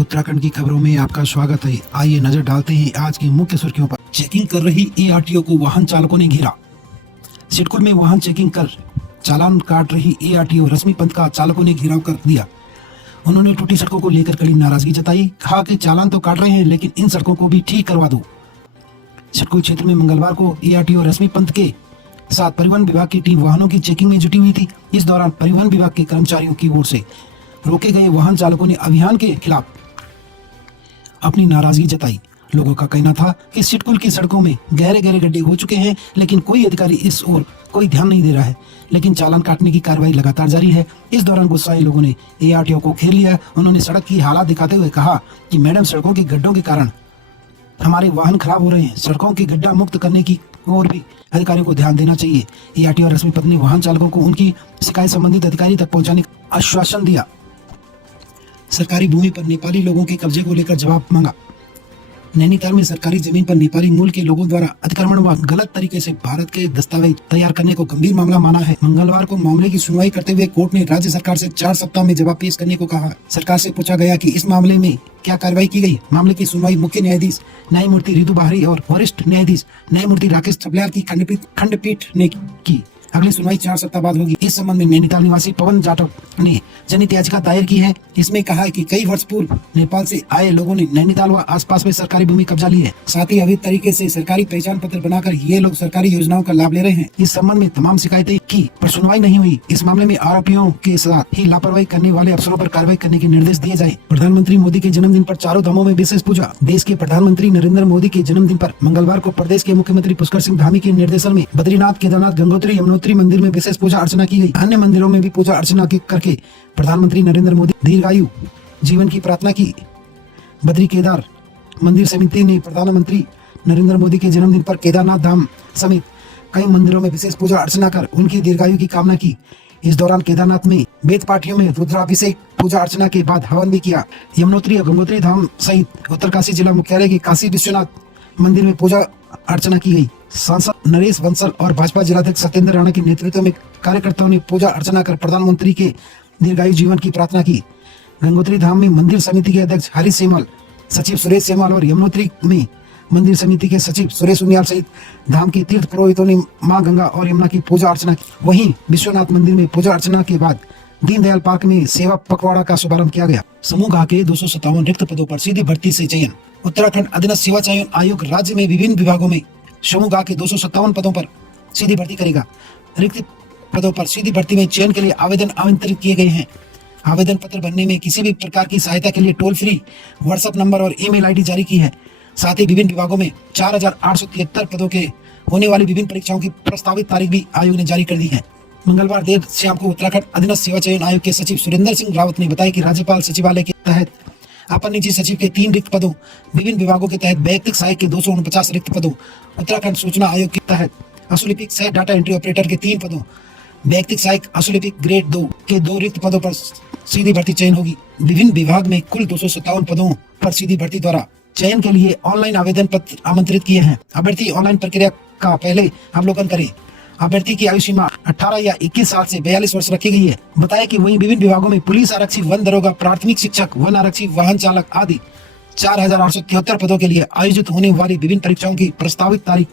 उत्तराखंड की खबरों में आपका स्वागत है। आइए नजर डालते हैं आज की मुख्य सुर्खियों पर। चेकिंग कर रही एआरटीओ को वाहन चालकों ने घेरा। सिडकुल में वाहन चेकिंग कर चालान काट रही एआरटीओ रश्मि पंत का चालकों ने घेराव कर दिया। उन्होंने टूटी सड़कों को लेकर कड़ी नाराजगी जताई। कहा कि चालान तो काट रहे हैं लेकिन इन सड़कों को भी ठीक करवा दो। सिडकुल क्षेत्र में मंगलवार को एआरटीओ रश्मि पंत के साथ परिवहन विभाग की टीम वाहनों की चेकिंग में जुटी हुई थी। इस दौरान परिवहन विभाग के कर्मचारियों की ओर से रोके गए वाहन चालकों ने अभियान के खिलाफ अपनी नाराजगी जताई। लोगों का कहना था कि सिडकुल की सड़कों में गहरे गहरे गड्ढे हो चुके हैं लेकिन कोई अधिकारी इस ओर कोई ध्यान नहीं दे रहा है। लेकिन चालान काटने की कार्रवाई लगातार जारी है। इस दौरान गुस्साए लोगों ने एआरटीओ को घेर लिया। उन्होंने सड़क की हालात दिखाते हुए कहा कि मैडम, सड़कों के गड्ढों के कारण हमारे वाहन खराब हो रहे हैं। सड़कों की गड्ढा मुक्त करने की ओर भी अधिकारियों को ध्यान देना चाहिए। एआरटीओ रश्मि पंत ने वाहन चालकों को उनकी शिकायत संबंधित अधिकारी तक पहुंचाने का आश्वासन दिया। सरकारी भूमि पर नेपाली लोगों के कब्जे को लेकर जवाब मांगा। नैनीताल में सरकारी जमीन पर नेपाली मूल के लोगों द्वारा अतिक्रमण व गलत तरीके से भारत के दस्तावेज तैयार करने को गंभीर मामला माना है। मंगलवार को मामले की सुनवाई करते हुए कोर्ट ने राज्य सरकार से 4 सप्ताह में जवाब पेश करने को कहा। सरकार से पूछा गया कि इस मामले में क्या कार्रवाई की गई। मामले की सुनवाई मुख्य न्यायाधीश न्यायमूर्ति रितु बाहरी और वरिष्ठ न्यायाधीश न्यायमूर्ति राकेश थपलियाल की खंडपीठ ने की। अगली सुनवाई 4 सप्ताह बाद होगी। इस संबंध में नैनीताल निवासी पवन जाटव ने जनहित याचिका दायर की है। इसमें कहा है कि कई वर्ष पूर्व नेपाल से आए लोगों ने नैनीताल व आसपास में सरकारी भूमि कब्जा ली है। साथ ही अवैध तरीके से सरकारी पहचान पत्र बनाकर ये लोग सरकारी योजनाओं का लाभ ले रहे हैं। इस संबंध में तमाम शिकायतें की पर सुनवाई नहीं हुई। इस मामले में आरोपियों के साथ ही लापरवाही करने वाले अफसरों पर कार्रवाई करने के निर्देश दिए जाए। प्रधानमंत्री मोदी के जन्मदिन पर चारों धामों में विशेष पूजा। देश के प्रधानमंत्री नरेंद्र मोदी के जन्मदिन पर मंगलवार को प्रदेश के मुख्यमंत्री पुष्कर सिंह धामी के निर्देशन में बद्रीनाथ, केदारनाथ, गंगोत्री, यमुनोत्री मंदिर में विशेष पूजा अर्चना की गई। अन्य मंदिरों में भी पूजा अर्चना करके प्रधानमंत्री नरेंद्र मोदी दीर्घायु जीवन की प्रार्थना की। बद्री केदार मंदिर समिति ने प्रधानमंत्री नरेंद्र मोदी के जन्मदिन पर केदारनाथ धाम समेत कई मंदिरों में विशेष पूजा अर्चना कर उनकी दीर्घायु की कामना की। इस दौरान केदारनाथ में वेद पाठियों में रुद्राभिषेक पूजा अर्चना के बाद हवन भी किया। यमुनोत्री और गंगोत्री धाम सहित उत्तरकाशी जिला मुख्यालय के काशी विश्वनाथ मंदिर में पूजा अर्चना की गई। सांसद नरेश बंसल और भाजपा जिलाध्यक्ष सत्येंद्र राणा के नेतृत्व में कार्यकर्ताओं ने पूजा अर्चना कर प्रधानमंत्री के दीर्घायु जीवन की प्रार्थना की। गंगोत्री धाम में मंदिर समिति के अध्यक्ष हरीश सेमल, सचिव सुरेश सेमल और यमुनोत्री में मंदिर समिति के सचिव सुरेश उनियाल सहित धाम के तीर्थ पुरोहितों ने मां गंगा और यमुना की पूजा अर्चना की। वहीं विश्वनाथ मंदिर में पूजा अर्चना के बाद दीनदयाल पार्क में सेवा पखवाड़ा का शुभारंभ किया गया। समूह गा के 257 रिक्त पदों पर सीधी भर्ती से चयन। उत्तराखंड अधीनस्थ सेवा चयन आयोग राज्य में विभिन्न विभागों में समूह गा के 257 पदों पर सीधी भर्ती करेगा। रिक्त पदों पर सीधी भर्ती में चयन के लिए आवेदन आमंत्रित किए गए हैं। आवेदन पत्र भरने में किसी भी प्रकार की सहायता के लिए टोल फ्री व्हाट्सएप नंबर और ईमेल आईडी जारी की है। साथ ही विभिन्न विभागों में 4873 पदों के होने वाली विभिन्न परीक्षाओं की प्रस्तावित तारीख भी आयोग ने जारी कर दी है। मंगलवार देर शाम को उत्तराखंड अधीनस्थ सेवा चयन आयोग के सचिव सुरेंद्र सिंह रावत ने बताया कि राज्यपाल सचिवालय के तहत अपर निजी सचिव के 3 रिक्त पदों, विभिन्न विभागों के तहत वैयक्तिक सहायक के 249 रिक्त पदों, उत्तराखंड सूचना आयोग के तहत अशुलिपिक सह डाटा एंट्री ऑपरेटर के 3 पदों, वैयक्तिक सहायक अशुलिपिक ग्रेड 2 के 2 रिक्त पदों पर सीधी भर्ती चयन होगी। विभिन्न विभाग में कुल 257 पदों पर सीधी भर्ती द्वारा चयन के लिए ऑनलाइन आवेदन पत्र आमंत्रित किए हैं। अभ्यर्थी ऑनलाइन प्रक्रिया का पहले अवलोकन करें। अभ्यर्थी की आयु सीमा 18 या 21 साल से 42 वर्ष रखी गई है। बताया कि वहीं विभिन्न विभागों में पुलिस आरक्षी, वन दरोगा, प्राथमिक शिक्षक, वन आरक्षी, वाहन चालक आदि 4873 पदों के लिए आयोजित होने वाली विभिन्न परीक्षाओं की प्रस्तावित तारीख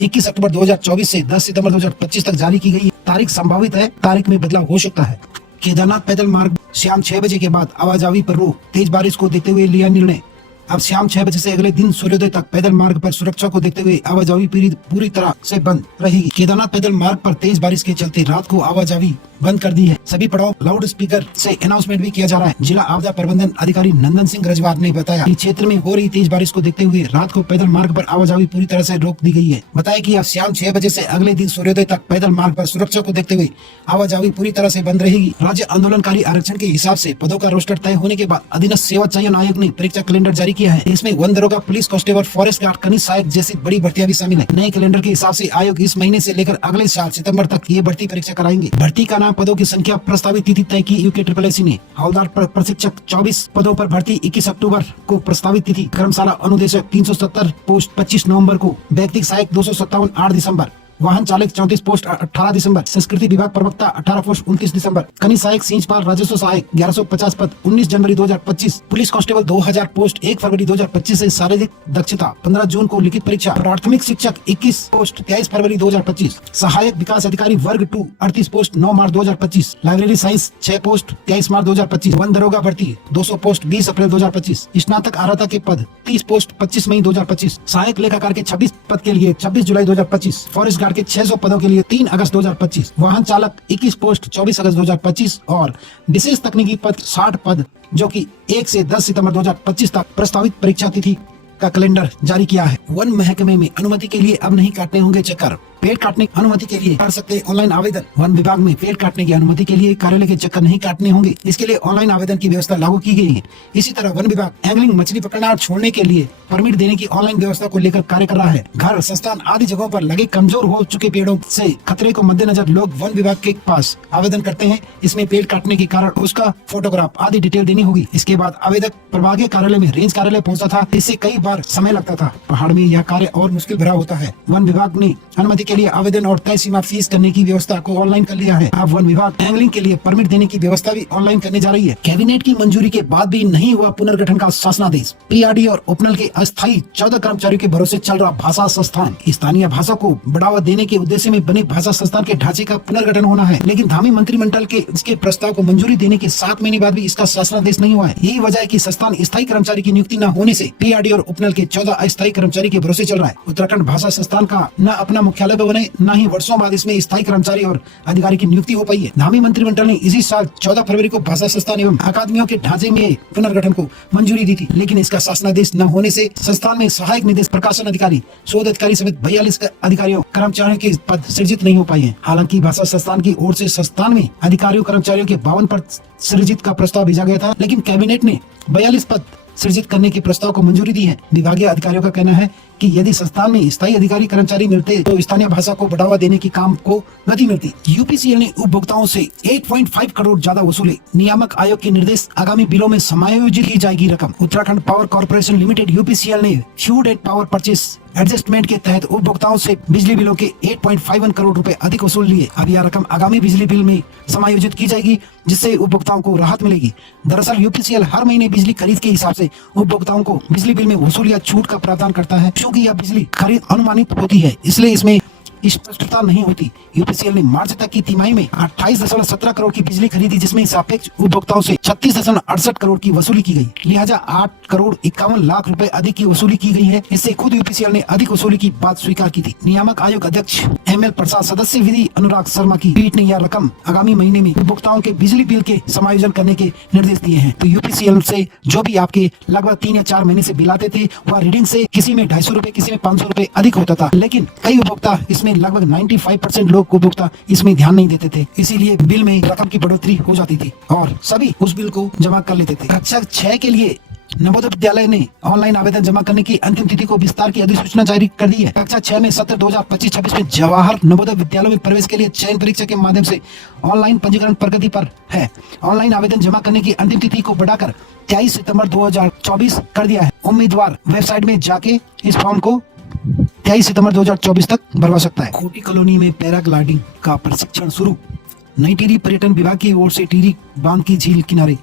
21 अक्टूबर 2024 से 10 सितंबर 2025 तक जारी की गई है। तारीख संभावित है, तारीख में बदलाव हो सकता है। केदारनाथ पैदल मार्ग शाम 6 बजे के बाद आवाजाही पर रोक। तेज बारिश को देखते हुए लिया निर्णय। अब शाम 6 बजे से अगले दिन सूर्योदय तक पैदल मार्ग पर सुरक्षा को देखते हुए आवाजाही पूरी तरह से बंद रहेगी। केदारनाथ पैदल मार्ग पर तेज बारिश के चलते रात को आवाजाही बंद कर दी है। सभी पड़ाव लाउड स्पीकर से अनाउंसमेंट भी किया जा रहा है। जिला आपदा प्रबंधन अधिकारी नंदन सिंह रजवार ने बताया कि क्षेत्र में हो रही तेज बारिश को देखते हुए रात को पैदल मार्ग पर आवाजाही पूरी तरह से रोक दी गई है। बताया कि अब शाम 6 बजे से अगले दिन सूर्योदय तक पैदल मार्ग पर सुरक्षा को देखते हुए आवाजाही पूरी तरह से बंद रहेगी। राज्य आंदोलनकारी आरक्षण के हिसाब से पदों का रोस्टर तय होने के बाद अधीनस्थ सेवा चयन आयोग ने परीक्षा कैलेंडर जारी किया है। इसमें वन दरोगा, पुलिस कांस्टेबल, फॉरेस्ट गार्ड, खनिज सहायक जैसी बड़ी भर्तियां भी शामिल है। नए कैलेंडर के हिसाब से आयोग इस महीने से लेकर अगले साल सितंबर तक ये भर्ती परीक्षा कराएंगे। भर्ती का नाम, पदों की संख्या, प्रस्तावित तिथि तय की यूके SSSC ने। हवलदार प्रशिक्षक 24 पदों पर भर्ती 21 अक्टूबर को प्रस्तावित तिथि। कर्मशाला अनुदेशक 370 पोस्ट 25 नवंबर को। वैयक्तिक सहायक 257 8 दिसंबर। वाहन चालक 34 पोस्ट 18 दिसंबर, संस्कृति विभाग प्रवक्ता 18 पोस्ट 29 दिसंबर, खनिज सहायक, सींचपाल, राजस्व सहायक 1150 पद 19 जनवरी 2025, पुलिस कांस्टेबल 2000 पोस्ट 1 फरवरी 2025 से शारीरिक दक्षता 15 जून को लिखित परीक्षा, प्राथमिक शिक्षक 21 पोस्ट 23 फरवरी 2025, सहायक विकास अधिकारी वर्ग 2 38 पोस्ट 9 मार्च 2025, लाइब्रेरी साइंस 6 पोस्ट 23 मार्च 2025, वन दरोगा भर्ती 200 पोस्ट 20 अप्रैल 2025, स्नातक अर्हता के पद 30 पोस्ट 25 मई 2025, सहायक लेखाकार के 26 पद के लिए 26 जुलाई 2025, फॉरेस्ट गार्ड के 600 पदों के लिए 3 अगस्त 2025, वाहन चालक 21 पोस्ट 24 अगस्त 2025 और विशेष तकनीकी पद 60 पद जो कि 1 से 10 सितंबर 2025 तक प्रस्तावित परीक्षा तिथि का कैलेंडर जारी किया है। वन महकमे में अनुमति के लिए अब नहीं काटने होंगे चक्कर। पेड़ काटने की अनुमति के लिए कर सकते ऑनलाइन आवेदन। वन विभाग में पेड़ काटने की अनुमति के लिए कार्यालय के चक्कर नहीं काटने होंगे, इसके लिए ऑनलाइन आवेदन की व्यवस्था लागू की गई है। इसी तरह वन विभाग एंगलिंग मछली पकड़ना और छोड़ने के लिए परमिट देने की ऑनलाइन व्यवस्था को लेकर कार्य कर रहा है। घर, संस्थान आदि जगहों पर लगे कमजोर हो चुके पेड़ों से खतरे को मद्देनजर लोग वन विभाग के पास आवेदन करते हैं। इसमें पेड़ काटने के कारण उसका फोटोग्राफ आदि डिटेल देनी होगी। इसके बाद आवेदक प्रभागीय कार्यालय में रेंज कार्यालय पहुंचता था, इससे कई बार समय लगता था। पहाड़ में यह कार्य और मुश्किल भरा होता है। वन विभाग ने अनुमति के लिए आवेदन और तय सीमा फीस करने की व्यवस्था को ऑनलाइन कर लिया है। अब वन विभाग एंगलिंग के लिए परमिट देने की व्यवस्था भी ऑनलाइन करने जा रही है। कैबिनेट की मंजूरी के बाद भी नहीं हुआ पुनर्गठन का शासनादेश। पीआरडी और उपनल के अस्थायी 14 कर्मचारियों के भरोसे चल रहा भाषा संस्थान। स्थानीय भाषा को बढ़ावा देने के उद्देश्य में बने भाषा संस्थान के ढांचे का पुनर्गठन होना है, लेकिन धामी मंत्रिमंडल के इसके प्रस्ताव को मंजूरी देने के 7 महीने बाद भी इसका शासनादेश नहीं हुआ है। यही वजह है कि संस्थान स्थायी कर्मचारी की नियुक्ति न होने से पीआरडी और उपनल के 14 अस्थायी कर्मचारी के भरोसे चल रहा है। उत्तराखंड भाषा संस्थान का न अपना मुख्यालय बने, न ही वर्षों बाद इसमें स्थायी कर्मचारी और अधिकारी की नियुक्ति हो पाई है। धामी मंत्रिमंडल ने इसी साल 14 फरवरी को भाषा संस्थान एवं अकादमियों के ढांचे में पुनर्गठन को मंजूरी दी थी, लेकिन इसका शासनादेश न होने से संस्थान में सहायक निदेशक, प्रकाशन अधिकारी, शोध अधिकारी समेत 42 अधिकारियों कर्मचारियों के पद सृजित नहीं हो पाए हैं। हालांकि भाषा संस्थान की ओर से संस्थान में अधिकारियों कर्मचारियों के 52 पद सृजित का प्रस्ताव भेजा गया था, लेकिन कैबिनेट ने 42 पद सृजित करने के प्रस्ताव को मंजूरी दी है। विभागीय अधिकारियों का कहना है कि यदि संस्थान में स्थायी अधिकारी कर्मचारी मिलते तो स्थानीय भाषा को बढ़ावा देने की काम को गति मिलती। यूपीसीएल ने उपभोक्ताओं से 8.5 करोड़ ज्यादा वसूले। नियामक आयोग के निर्देश, आगामी बिलों में समायोजित की जाएगी रकम। Uttarakhand power corporation limited UPCL ने fuel and power purchase adjustment के तहत उपभोक्ताओं से बिजली बिलों के 8.51 करोड़ रुपए अधिक वसूल लिए। अब यह रकम आगामी बिजली बिल में समायोजित की जाएगी, जिससे उपभोक्ताओं को राहत मिलेगी। दरअसल यूपीसीएल हर महीने बिजली खरीद के हिसाब से उपभोक्ताओं को बिजली बिल में वसूल या छूट का प्रावधान करता है। क्योंकि यह बिजली खरीद अनुमानित होती है, इसलिए इसमें स्पष्टता नहीं होती। यूपीसीएल ने मार्च तक की तिमाही में 28.17 करोड़ की बिजली खरीदी, जिसमें सापेक्ष उपभोक्ताओं से 36.68 करोड़ की वसूली की गई। लिहाजा 8 करोड़ 51 लाख रुपए अधिक की वसूली की गई है। इससे खुद यूपीसीएल ने अधिक वसूली की बात स्वीकार की थी। नियामक आयोग अध्यक्ष एमएल प्रसाद, सदस्य विधि अनुराग शर्मा की पीठ ने यह रकम आगामी महीने में उपभोक्ताओं के बिजली बिल के समायोजन करने के निर्देश दिए हैं। तो यूपीसीएल से जो भी आपके लगभग 3 या 4 महीने से बिल आते थे, वह रीडिंग से किसी में 250 रुपए, किसी में 500 रुपए अधिक होता था, लेकिन कई उपभोक्ता इसमें लगभग 95% लोग उपभोक्ता इसमें ध्यान नहीं देते थे, इसीलिए बिल में रकम की बढ़ोतरी हो जाती थी और सभी उस बिल को जमा कर लेते थे। कक्षा 6 के लिए नवोदय विद्यालय ने ऑनलाइन आवेदन जमा करने की अंतिम तिथि को विस्तार की अधिसूचना जारी कर दी है। कक्षा 6 में सत्र 2025-26 में जवाहर नवोदय विद्यालयों में प्रवेश के लिए चयन परीक्षा के माध्यम से ऑनलाइन पंजीकरण प्रगति पर है। ऑनलाइन आवेदन जमा करने की अंतिम तिथि को बढ़ाकर 23 सितंबर 2024 कर दिया है। उम्मीदवार वेबसाइट में जाके इस फॉर्म को 23 सितंबर 2024 तक भरवा सकता है। कोटी कॉलोनी में पैराग्लाइडिंग का प्रशिक्षण शुरू। नई टिहरी पर्यटन विभाग की ओर से टिहरी बांध की झील किनारे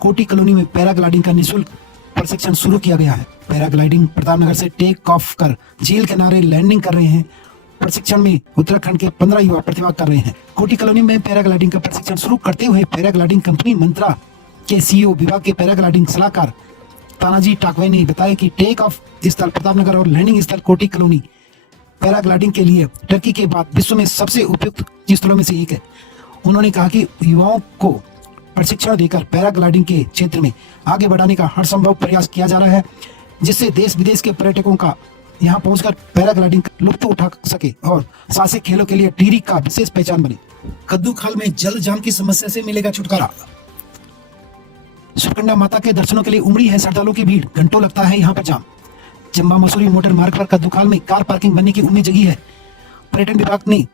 कोटी कॉलोनी में पैराग्लाइडिंग का निःशुल्क प्रशिक्षण शुरू किया गया है। पैराग्लाइडिंग प्रतापनगर से टेक ऑफ कर झील किनारे लैंडिंग कर रहे हैं। प्रशिक्षण में उत्तराखंड के 15 युवा प्रतिभाग कर रहे हैं। कोटी कॉलोनी में पैराग्लाइडिंग का प्रशिक्षण शुरू करते हुए पैराग्लाइडिंग कंपनी मंत्रा के सीईओ विभाग के पैराग्लाइडिंग सलाहकार तानाजी टाकवे ने बताया कि टेक ऑफ स्थल प्रतापनगर और लैंडिंग स्थल कोटी कॉलोनी पैराग्लाइडिंग के लिए टर्की के बाद विश्व में सबसे उपयुक्त स्थलों में से एक है। उन्होंने कहा कि युवाओं को प्रशिक्षण देकर पैराग्लाइडिंग के क्षेत्र में आगे बढ़ाने का हर संभव प्रयास किया जा रहा है, जिससे देश विदेश के पर्यटकों का यहां पहुंचकर पैराग्लाइडिंग का लुत्फ उठा सके और साहसिक खेलों के लिए टिहरी का विशेष पहचान बने। कद्दू खाल में जल जाम की समस्या से मिलेगा छुटकारा। सुरकंडा माता के दर्शनों के लिए उमड़ी है श्रद्धालुओं की भीड़, घंटों लगता है यहाँ पर जाम। चंबा मसूरी मोटर मार्ग पर कद्दूखाल में कार पार्किंग बनने की उम्मीद जगी है। पर्यटन विभाग ने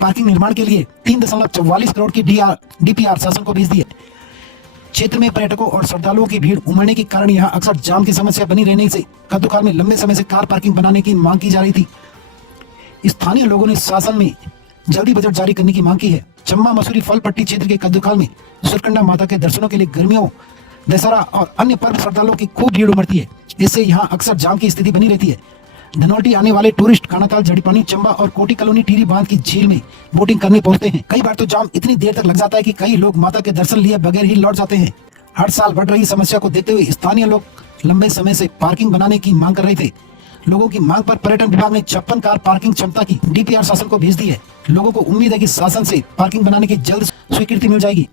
पार्किंग निर्माण के लिए 3.44 करोड़ की डीपीआर शासन को भेज दी है। क्षेत्र में पर्यटकों और श्रद्धालुओं की भीड़ उमड़ने के कारण यहाँ अक्सर जाम की समस्या बनी रहने से कद्दूखाल में लंबे समय से कार पार्किंग बनाने की मांग की जा रही थी। स्थानीय लोगों ने शासन में जल्दी बजट जारी करने की मांग की है। चंबा मसूरी फल पट्टी क्षेत्र के कद्दूखाल में सुरकंडा माता के दर्शनों के लिए गर्मियों, दशहरा और अन्य पर्व श्रद्धालुओं की खूब भीड़ उमड़ती है। इससे यहाँ अक्सर जाम की स्थिति बनी रहती है। धनौल्टी आने वाले टूरिस्ट कानाताल, जड़ीपानी, चंबा और कोटी कॉलोनी टिहरी बांध की झील में बोटिंग करने पहुंचते हैं। कई बार तो जाम इतनी देर तक लग जाता है कि कई लोग माता के दर्शन लिए बगैर ही लौट जाते हैं। हर साल बढ़ रही समस्या को देखते हुए स्थानीय लोग लंबे समय से पार्किंग बनाने की मांग कर रहे थे। लोगों की मांग पर पर्यटन विभाग ने 56 कार पार्किंग क्षमता की डीपीआर शासन को भेज दी है। लोगों को उम्मीद है कि शासन से पार्किंग बनाने की जल्द स्वीकृति मिल जाएगी।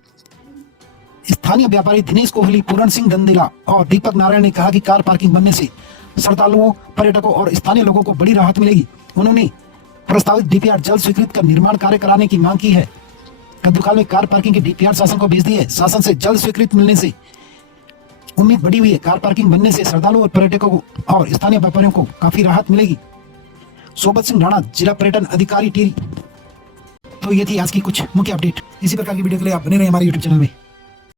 स्थानीय व्यापारी दिनेश कोहली, पूरण सिंह दंदेला और दीपक नारायण ने कहा कि कार पार्किंग बनने से श्रद्धालुओं, पर्यटकों और स्थानीय लोगों को बड़ी राहत मिलेगी। उन्होंने प्रस्तावित डीपीआर जल्द स्वीकृत कर निर्माण कार्य कराने की मांग की है। कद्दूखाल में कार पार्किंग की डीपीआर शासन को भेज दी है। शासन से जल्द स्वीकृत मिलने से उम्मीद बढ़ी हुई है। कार पार्किंग बनने से श्रद्धालुओं और पर्यटकों को और स्थानीय व्यापारियों को काफी राहत मिलेगी। सोबत सिंह राणा, जिला पर्यटन अधिकारी टिहरी। तो ये थी आज की कुछ मुख्य अपडेट। इसी प्रकार की वीडियो के लिए आप बने रहे हमारे यूट्यूब चैनल में।